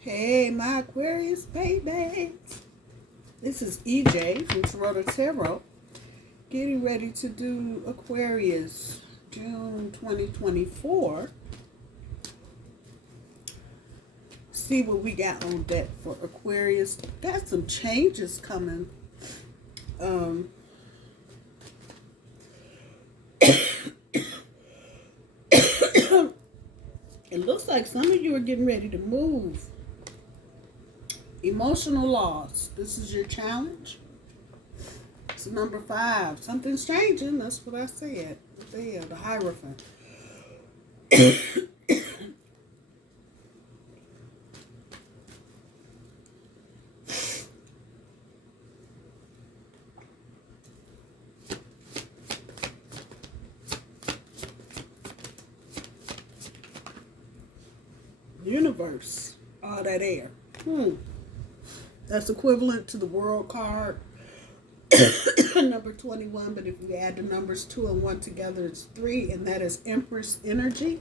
Hey, my Aquarius babies. This is EJ from Taurota Tarot. Getting ready to do Aquarius June 2024. See what we got on deck for Aquarius. Got some changes coming. It looks like some of you are getting ready to move. Emotional loss. This is your challenge. It's number 5. Something's changing. That's what I said. There, the Hierophant. Universe. All that air. That's equivalent to the World card. Number 21, but if you add the numbers 2 and 1 together, it's 3, and that is Empress energy.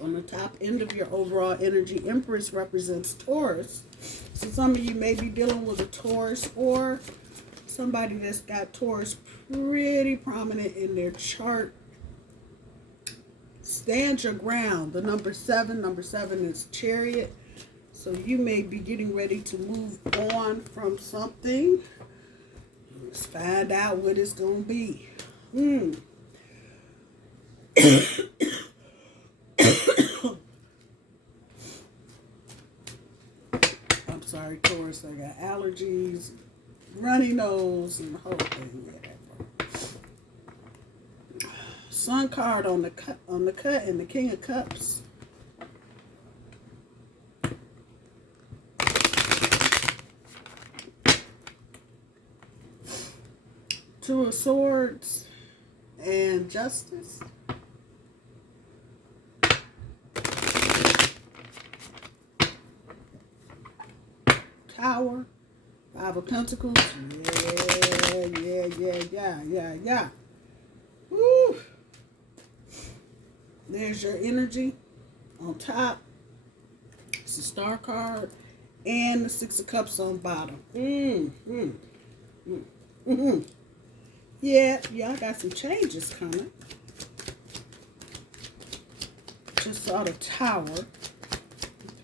On the top end of your overall energy, Empress represents Taurus. So some of you may be dealing with a Taurus or somebody that's got Taurus pretty prominent in their chart. Stand your ground. The number 7 is Chariot. So you may be getting ready to move on from something. Let's find out what it's going to be. I'm sorry, Taurus. I got allergies, runny nose, and the whole thing. Sun card on the cut, and the King of Cups. Two of Swords and Justice. Tower. 5 of Pentacles. Yeah. Woo. There's your energy on top. It's a Star card. And the 6 of Cups on bottom. Yeah, y'all got some changes coming. Just saw the Tower.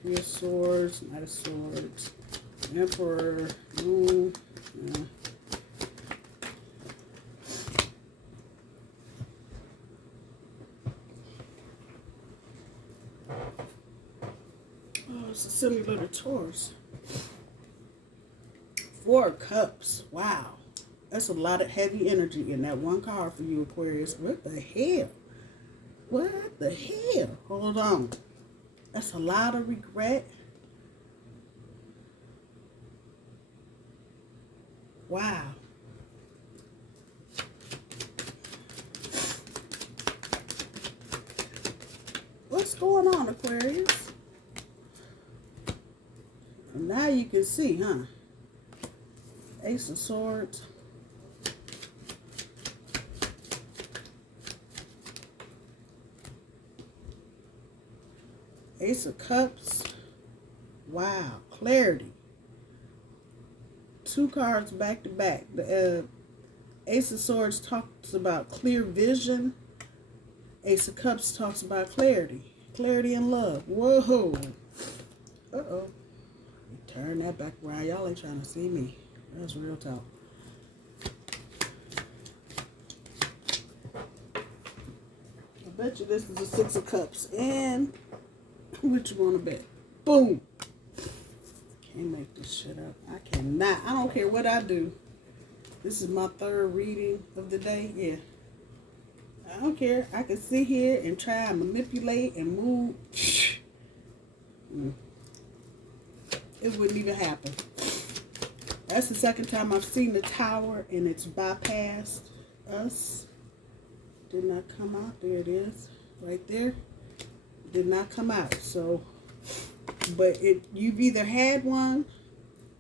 3 of Swords, Knight of Swords, Emperor, Moon. Yeah. Oh, it's a similar to Taurus. 4 of Cups. Wow. That's a lot of heavy energy in that one card for you, Aquarius. What the hell? What the hell? Hold on. That's a lot of regret. Wow. What's going on, Aquarius? And now you can see, huh? Ace of Swords. Ace of Cups. Wow. Clarity. 2 cards back to back. The Ace of Swords talks about clear vision. Ace of Cups talks about clarity. Clarity and love. Whoa. Uh-oh. Turn that back around. Y'all ain't trying to see me. That's real talk. I bet you this is a 6 of Cups. And what you want to bet? Boom. Can't make this shit up. I cannot. I don't care what I do. This is my 3rd reading of the day. Yeah. I don't care. I can sit here and try and manipulate and move. It wouldn't even happen. That's the 2nd time I've seen the Tower and it's bypassed us. Did not come out. There it is. Right there. Did not come out. So, but you've either had one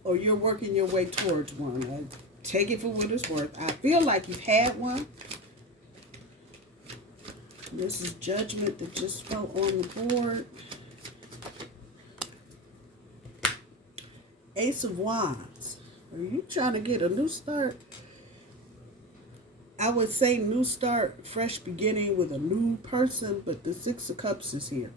or you're working your way towards one. I take it for what it's worth. I feel like you've had one. This is Judgment that just fell on the board. Ace of Wands. Are you trying to get a new start? I would say new start, fresh beginning with a new person, but the Six of Cups is here.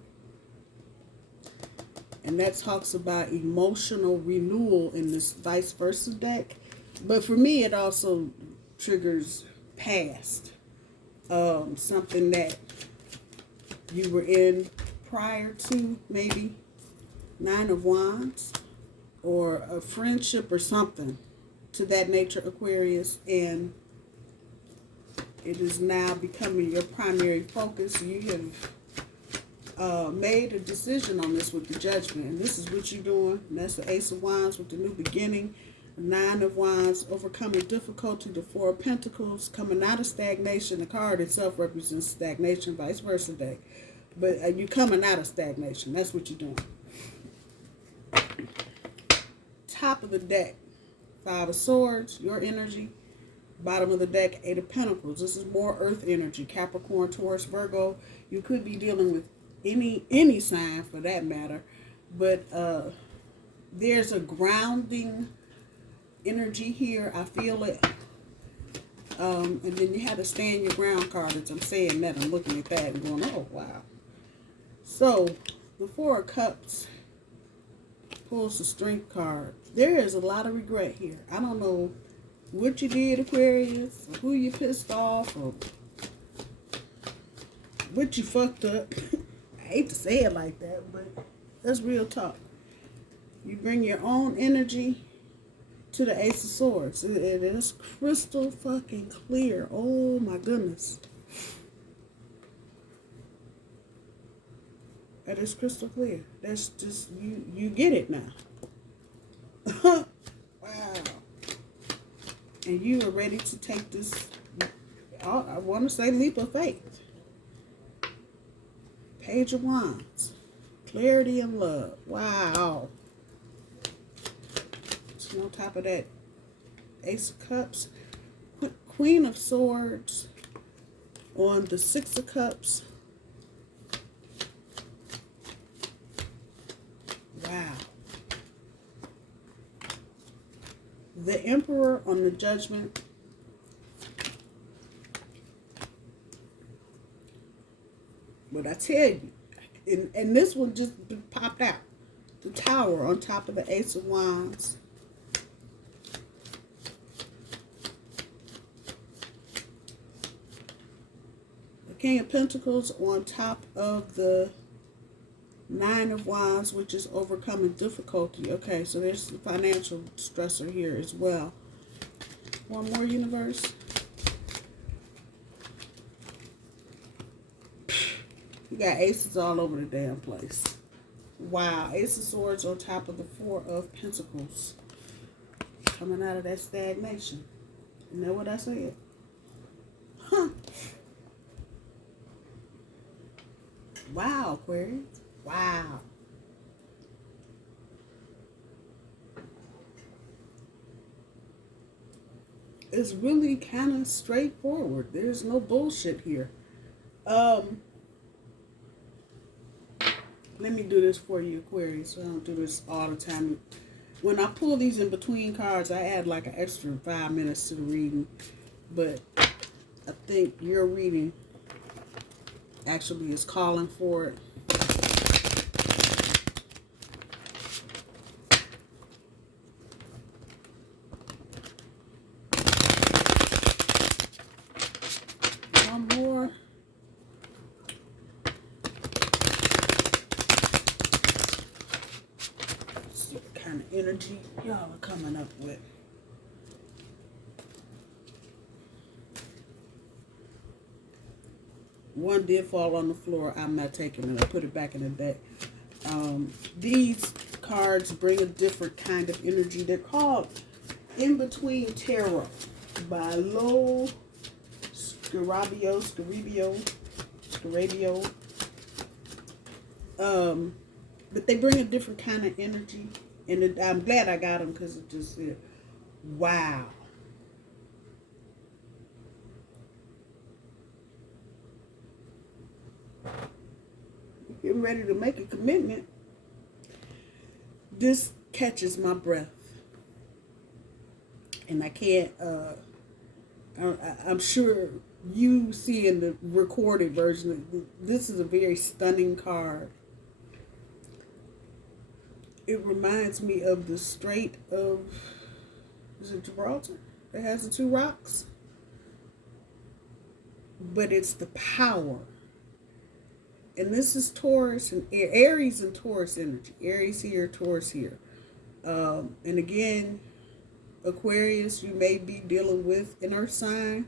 And that talks about emotional renewal in this vice versa deck. But for me, it also triggers past. Something that you were in prior to, maybe. Nine of Wands. Or a friendship or something to that nature, Aquarius. And it is now becoming your primary focus. You have made a decision on this with the Judgment. And this is what you're doing. And that's the Ace of Wands with the new beginning. Nine of Wands, overcoming difficulty. The Four of Pentacles, coming out of stagnation. The card itself represents stagnation, vice versa deck. But you're coming out of stagnation. That's what you're doing. Top of the deck, Five of Swords, your energy. Bottom of the deck, Eight of Pentacles. This is more earth energy. Capricorn, Taurus, Virgo. You could be dealing with any sign for that matter. But there's a grounding energy here. I feel it. And then you have to stand your ground card. As I'm saying that, I'm looking at that and going, oh, wow. So, the Four of Cups pulls the Strength card. There is a lot of regret here. I don't know what you did, Aquarius, or who you pissed off, or what you fucked up. I hate to say it like that, but that's real talk. You bring your own energy to the Ace of Swords. It is crystal fucking clear. Oh my goodness. That is crystal clear. That's just, you get it now. Wow. And you are ready to take this, I want to say, leap of faith. Page of Wands. Clarity and love. Wow. So on top of that, Ace of Cups. Queen of Swords on the Six of Cups. Wow. The Emperor on the Judgment. But I tell you, and this one just popped out. The Tower on top of the Ace of Wands. The King of Pentacles on top of the Nine of Wands, which is overcoming difficulty. Okay, so there's the financial stressor here as well. One more, universe. You got aces all over the damn place. Wow, Ace of Swords on top of the Four of Pentacles. Coming out of that stagnation. You know what I said? Huh. Wow, Aquarius. Wow. It's really kind of straightforward. There's no bullshit here. Let me do this for you, Aquarius. I don't do this all the time. When I pull these in between cards, I add like an extra 5 minutes to the reading. But I think your reading actually is calling for it. One more. See what kind of energy y'all are coming up with. One did fall on the floor. I'm not taking it. I put it back in the deck. These cards bring a different kind of energy. They're called In Between Tarot by Lo Scarabio. But they bring a different kind of energy. And I'm glad I got them because it just said, wow. Getting ready to make a commitment. This catches my breath. And I can't, I'm sure you see in the recorded version, this is a very stunning card. It reminds me of the Strait of, is it Gibraltar? It has the two rocks. But it's the power. And this is Taurus and Aries and Taurus energy. Aries here, Taurus here. And again, Aquarius, you may be dealing with an earth sign.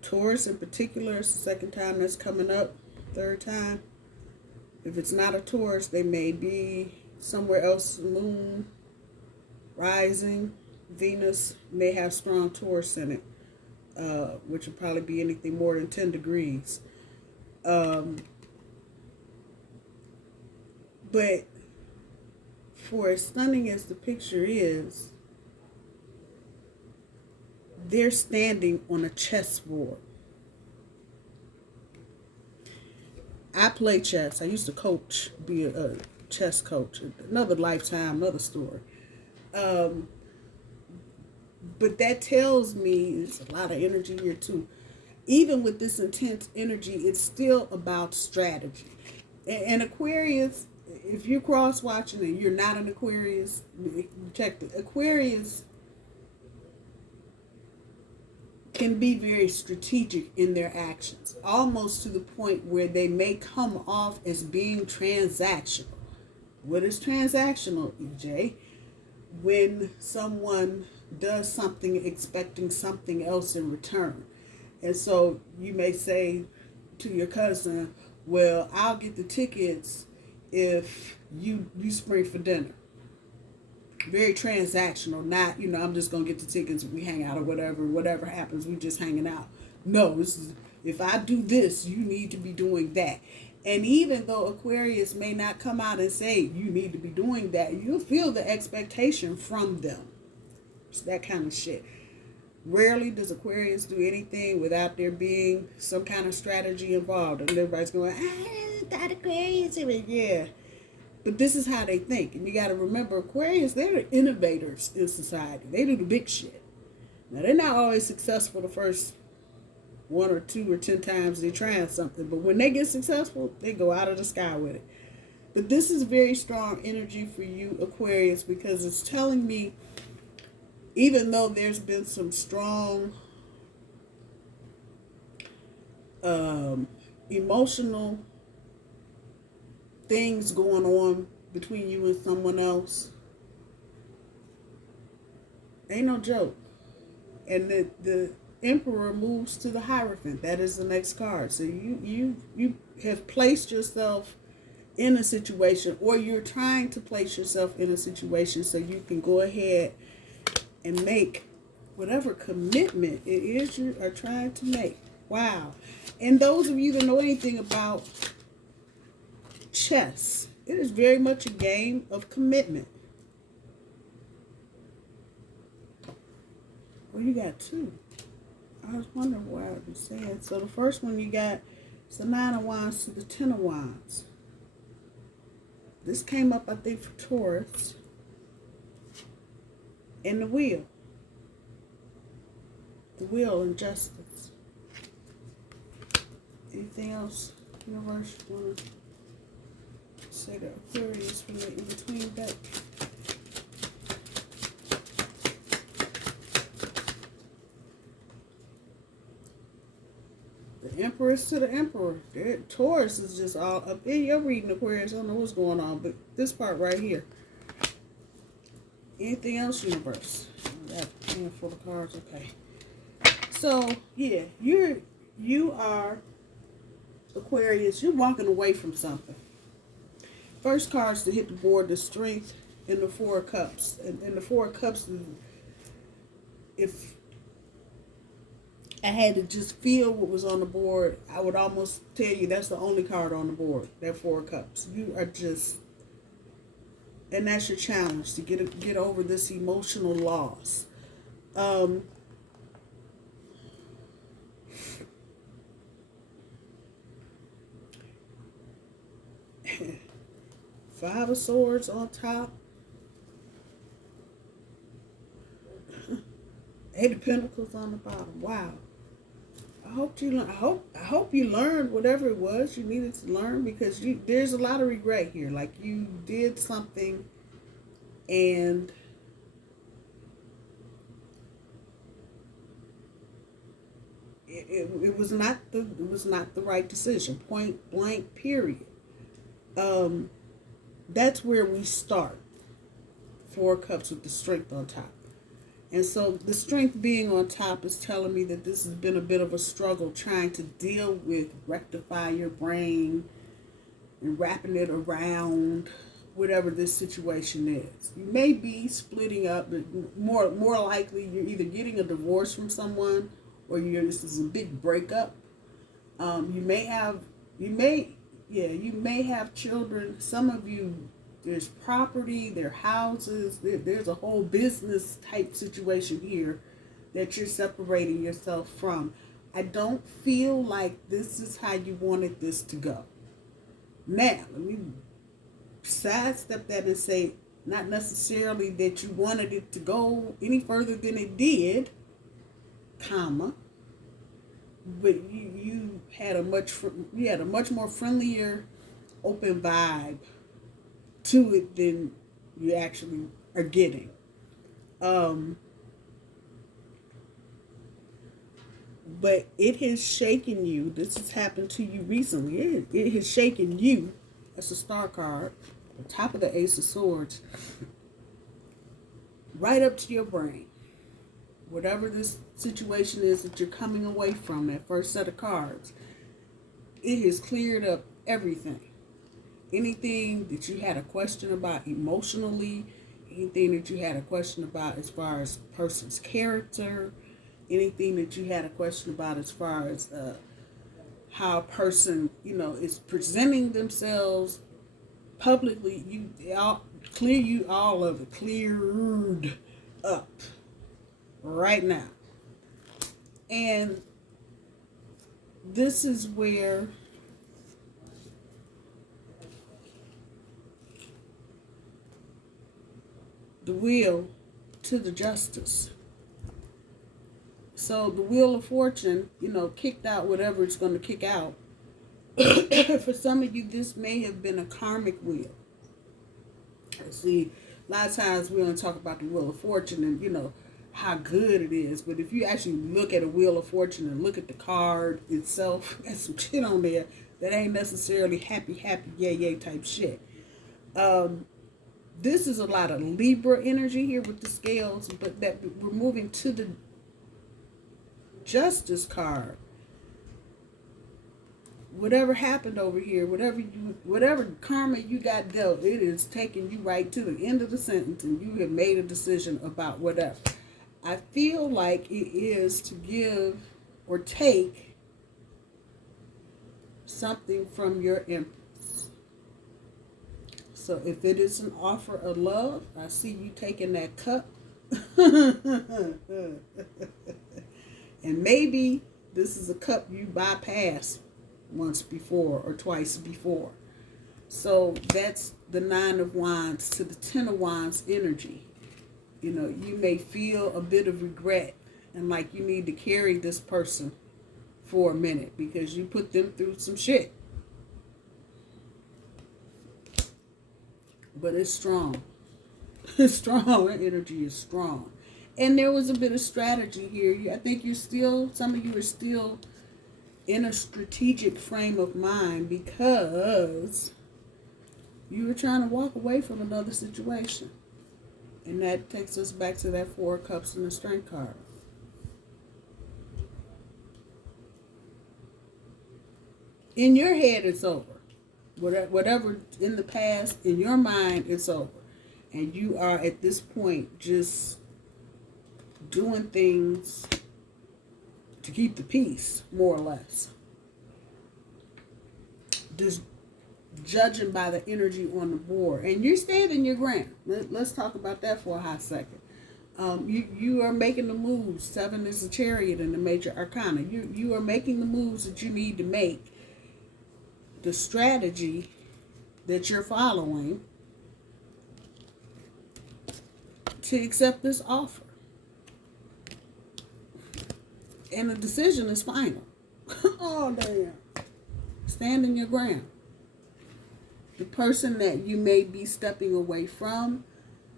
Taurus in particular, it's the second time that's coming up, third time. If it's not a Taurus, they may be somewhere else, moon, rising, Venus may have strong Taurus in it, which would probably be anything more than 10 degrees. But for as stunning as the picture is, they're standing on a chessboard. I play chess. I used to coach, be a chess coach. Another lifetime, another story. But that tells me, there's a lot of energy here too. Even with this intense energy, it's still about strategy. And Aquarius, if you're cross-watching and you're not an Aquarius, check the Aquarius can be very strategic in their actions, almost to the point where they may come off as being transactional. What is transactional, EJ? When someone does something expecting something else in return. And so you may say to your cousin, well, I'll get the tickets if you spring for dinner. Very transactional, not, I'm just going to get the tickets, we hang out or whatever happens, we just hanging out. No, this is, if I do this, you need to be doing that. And even though Aquarius may not come out and say you need to be doing that, you'll feel the expectation from them. It's that kind of shit. Rarely does Aquarius do anything without there being some kind of strategy involved. And everybody's going, that Aquarius. Yeah. But this is how they think. And you got to remember, Aquarius, they're the innovators in society. They do the big shit. Now, they're not always successful the first 1 or 2 or 10 times they're trying something. But when they get successful, they go out of the sky with it. But this is very strong energy for you, Aquarius, because it's telling me, even though there's been some strong emotional things going on between you and someone else, ain't no joke. And the Emperor moves to the Hierophant. That is the next card. So you have placed yourself in a situation, or you're trying to place yourself in a situation so you can go ahead and make whatever commitment it is you are trying to make. Wow. And those of you that know anything about chess, it is very much a game of commitment. Well, you got 2. I was wondering why I was saying. So the first one you got is the 9 of Wands to the 10 of Wands. This came up, I think, for Taurus. And the Wheel. The Wheel and Justice. Anything else, Universe, you want to say to Aquarius when they're in between that? The Empress to the Emperor. Taurus is just all up in your reading, Aquarius. I don't know what's going on, but this part right here. Anything else, Universe? That handful of cards, okay. So yeah, you are Aquarius. You're walking away from something. First cards to hit the board: the Strength and the 4 of Cups. And the 4 of Cups, if I had to just feel what was on the board, I would almost tell you that's the only card on the board. That 4 of Cups. You are just. And that's your challenge, to get over this emotional loss. 5 of Swords on top. Eight of Pentacles on the bottom. Wow. I hope you learn. I hope you learned whatever it was you needed to learn, because there's a lot of regret here. Like, you did something and it was not the right decision. Point blank. Period. That's where we start. Four Cups with the Strength on top. And so the Strength being on top is telling me that this has been a bit of a struggle trying to deal with, rectify your brain and wrapping it around whatever this situation is. You may be splitting up, but more likely you're either getting a divorce from someone, or this is a big breakup. You may have children. Some of you, there's property, there are houses, there's a whole business type situation here that you're separating yourself from. I don't feel like this is how you wanted this to go. Now, let me sidestep that and say, not necessarily that you wanted it to go any further than it did, but you had a much more friendlier, open vibe to it than you actually are getting. But it has shaken you. This has happened to you recently. It has shaken you. That's a star card. The top of the Ace of Swords. Right up to your brain. Whatever this situation is that you're coming away from, that first set of cards, it has cleared up everything. Anything that you had a question about emotionally, anything that you had a question about as far as a person's character, anything that you had a question about as far as how a person, is presenting themselves publicly, cleared up right now. And this is where the Wheel to the Justice. So the Wheel of Fortune, kicked out whatever it's going to kick out. For some of you, this may have been a karmic wheel. See, a lot of times we don't talk about the Wheel of Fortune and, how good it is. But if you actually look at a Wheel of Fortune and look at the card itself, there's some shit on there that ain't necessarily happy, yay type shit. This is a lot of Libra energy here with the scales, but that we're moving to the Justice card. Whatever happened over here, whatever karma you got dealt, it is taking you right to the end of the sentence, and you have made a decision about whatever. I feel like it is to give or take something from your Empress. So if it is an offer of love, I see you taking that cup. And maybe this is a cup you bypassed once before or twice before. So that's the Nine of Wands to the Ten of Wands energy. You may feel a bit of regret and like you need to carry this person for a minute because you put them through some shit. But it's strong. It's strong. That energy is strong. And there was a bit of strategy here. I think some of you are still in a strategic frame of mind because you were trying to walk away from another situation. And that takes us back to that Four of Cups and the Strength card. In your head, it's over. Whatever in the past, in your mind, it's over. And you are at this point just doing things to keep the peace, more or less. Just judging by the energy on the board. And you're standing your ground. Let's talk about that for a hot second. You are making the moves. 7 is the Chariot in the major arcana. You are making the moves that you need to make. The strategy that you're following to accept this offer. And the decision is final. Oh, damn. Stand in your ground. The person that you may be stepping away from,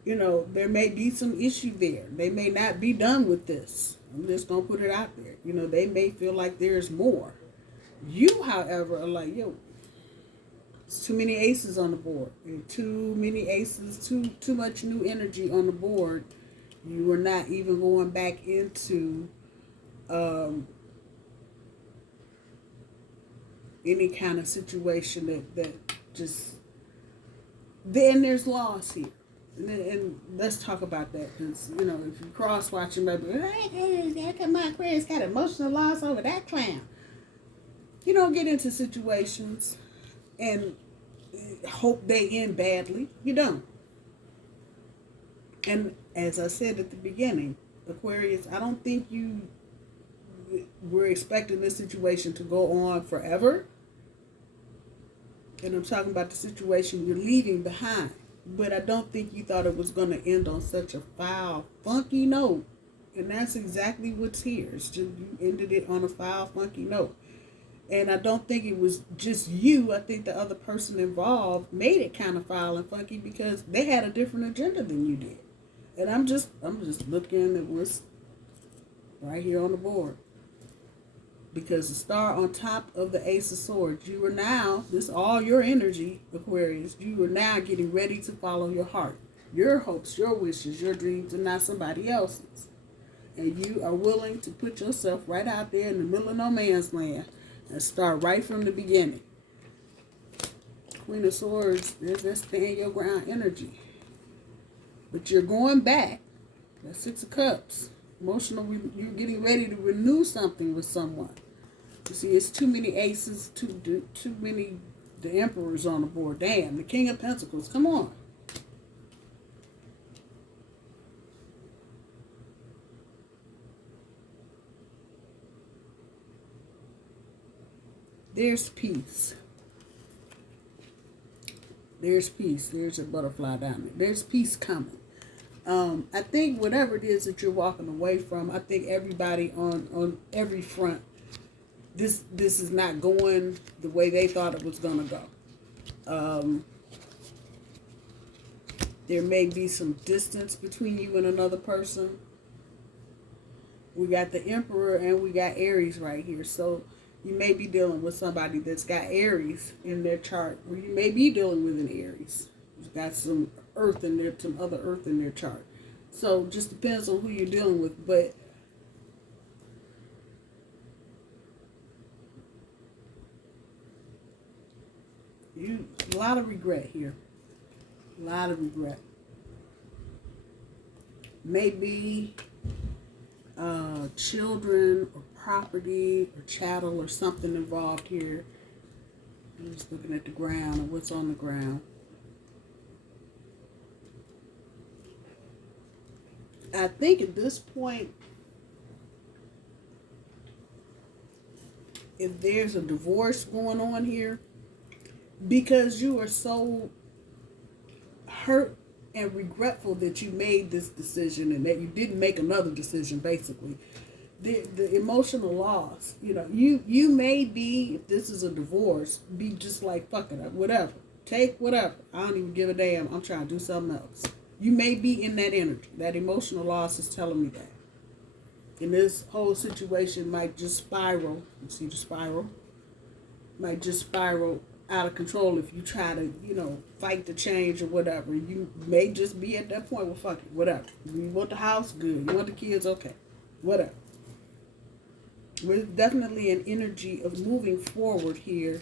there may be some issue there. They may not be done with this. I'm just going to put it out there. They may feel like there's more. You, however, are like, yo, it's too many aces on the board. Too many aces, too much new energy on the board. You are not even going back into any kind of situation that just, then there's loss here. And let's talk about that, because, if you cross-watching, maybe, how come my Aquarius got emotional loss over that clown? You don't get into situations and hope they end badly. You don't. And as I said at the beginning, Aquarius, I don't think you were expecting this situation to go on forever. And I'm talking about the situation you're leaving behind. But I don't think you thought it was going to end on such a foul, funky note. And that's exactly what's here. It's just you ended it on a foul, funky note. And I don't think it was just you. I think the other person involved made it kind of foul and funky because they had a different agenda than you did. And I'm just looking at what's right here on the board. Because the star on top of the Ace of Swords, you are now, this all your energy, Aquarius, you are now getting ready to follow your heart. Your hopes, your wishes, your dreams, and not somebody else's. And you are willing to put yourself right out there in the middle of no man's land and start right from the beginning. Queen of Swords, there's that stand your ground energy. But you're going back. That's Six of Cups. Emotional, you're getting ready to renew something with someone. You see, it's too many aces, too many the emperors on the board. Damn, the King of Pentacles. Come on. There's peace. There's peace. There's a butterfly down there. There's peace coming. I think whatever it is that you're walking away from, I think everybody on every front, this is not going the way they thought it was going to go. There may be some distance between you and another person. We got the Emperor and we got Aries right here. So you may be dealing with somebody that's got Aries in their chart, or you may be dealing with an Aries who's got some Earth in there, some other Earth in their chart. So just depends on who you're dealing with, but a lot of regret here. A lot of regret. Maybe children or property or chattel or something involved here. I'm just looking at the ground and what's on the ground. I think at this point, if there's a divorce going on here, because you are so hurt and regretful that you made this decision and that you didn't make another decision, basically. The emotional loss, you may be, if this is a divorce, be just like, fuck it up, whatever. Take whatever. I don't even give a damn. I'm trying to do something else. You may be in that energy. That emotional loss is telling me that. And this whole situation might just spiral. You see the spiral? Might just spiral out of control if you try to, fight the change or whatever. You may just be at that point, well, fuck it, whatever. You want the house? Good. You want the kids? Okay. Whatever. There's definitely an energy of moving forward here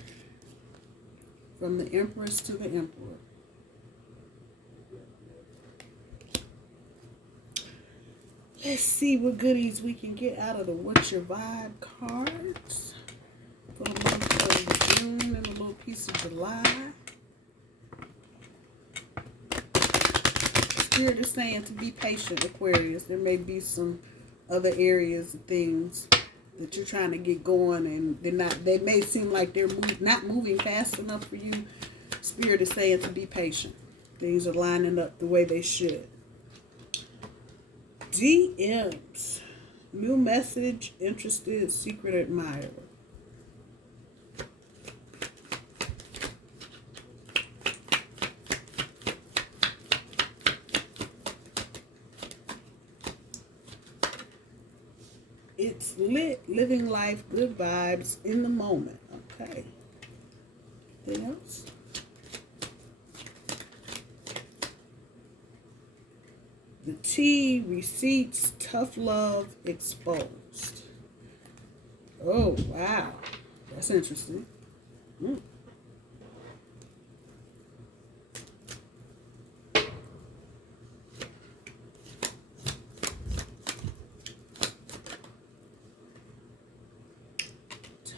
from the Empress to the Emperor. Let's see what goodies we can get out of the What's Your Vibe cards for the month of June and a little piece of July. Spirit is saying to be patient, Aquarius. There may be some other areas of things that you're trying to get going and they may seem like they're not moving fast enough for you. Spirit is saying to be patient. Things are lining up the way they should. DMs. New message, interested, secret admirer. It's lit, living life, good vibes in the moment. Okay. Anything else? The T, receipts, tough love, exposed. Oh, wow. That's interesting. Mm.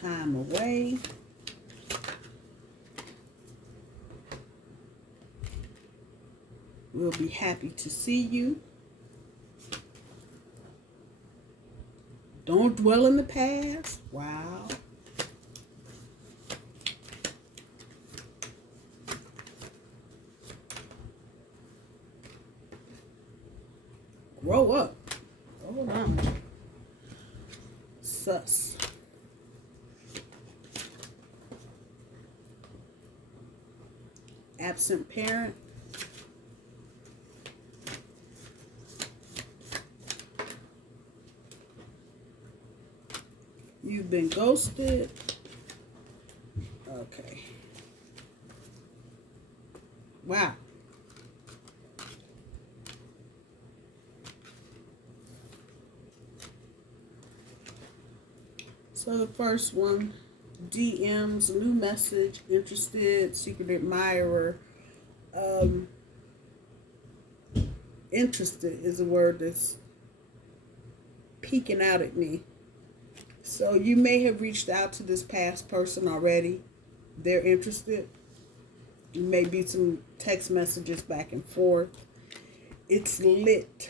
Time away. We'll be happy to see you. Don't dwell in the past. Wow. Grow up. Hold on. Sus. Absent parent. You've been ghosted. Okay. Wow. So the first one, DMs, new message, interested, secret admirer. Interested is a word that's peeking out at me. So you may have reached out to this past person already. They're interested. There may be some text messages back and forth. It's lit.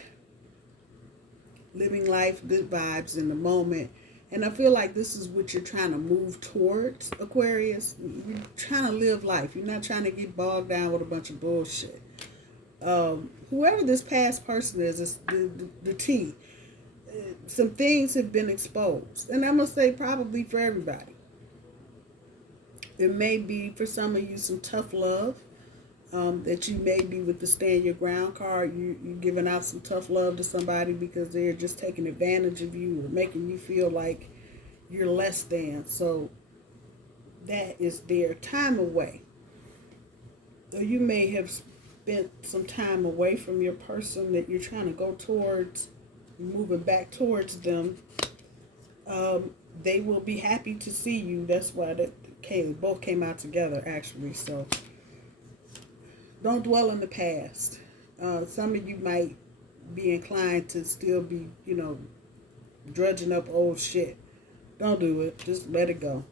Living life, good vibes in the moment. And I feel like this is what you're trying to move towards, Aquarius. You're trying to live life. You're not trying to get bogged down with a bunch of bullshit. Whoever this past person is the T. Some things have been exposed. And I'm going to say probably for everybody. There may be, for some of you, some tough love. That you may be with the stand your ground card. You're giving out some tough love to somebody because they're just taking advantage of you or making you feel like you're less than. So that is their time away. So you may have spent some time away from your person that you're trying to go towards, moving back towards them. They will be happy to see you. That's why both came out together, actually. So don't dwell in the past. Some of you might be inclined to still be, drudging up old shit. Don't do it. Just let it go.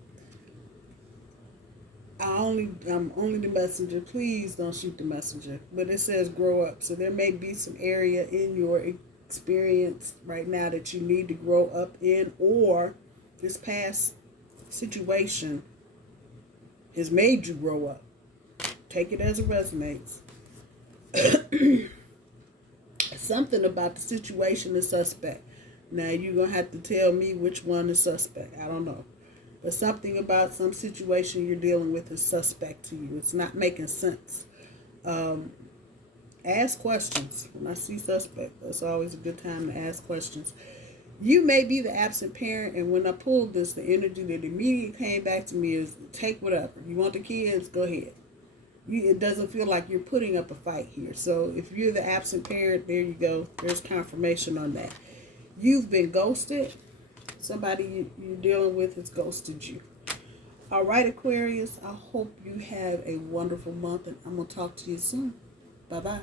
I'm only the messenger. Please don't shoot the messenger. But it says grow up. So there may be some area in your experience right now that you need to grow up in, or this past situation has made you grow up. Take it as it resonates. Something about the situation is suspect. Now, you're going to have to tell me which one is suspect. I don't know. But something about some situation you're dealing with is suspect to you. It's not making sense. Ask questions. When I see suspect, that's always a good time to ask questions. You may be the absent parent, and when I pulled this, the energy that immediately came back to me is take whatever. You want the kids? Go ahead. It doesn't feel like you're putting up a fight here. So if you're the absent parent, there you go. There's confirmation on that. You've been ghosted. Somebody you're dealing with has ghosted you. All right, Aquarius, I hope you have a wonderful month, and I'm going to talk to you soon. Bye-bye.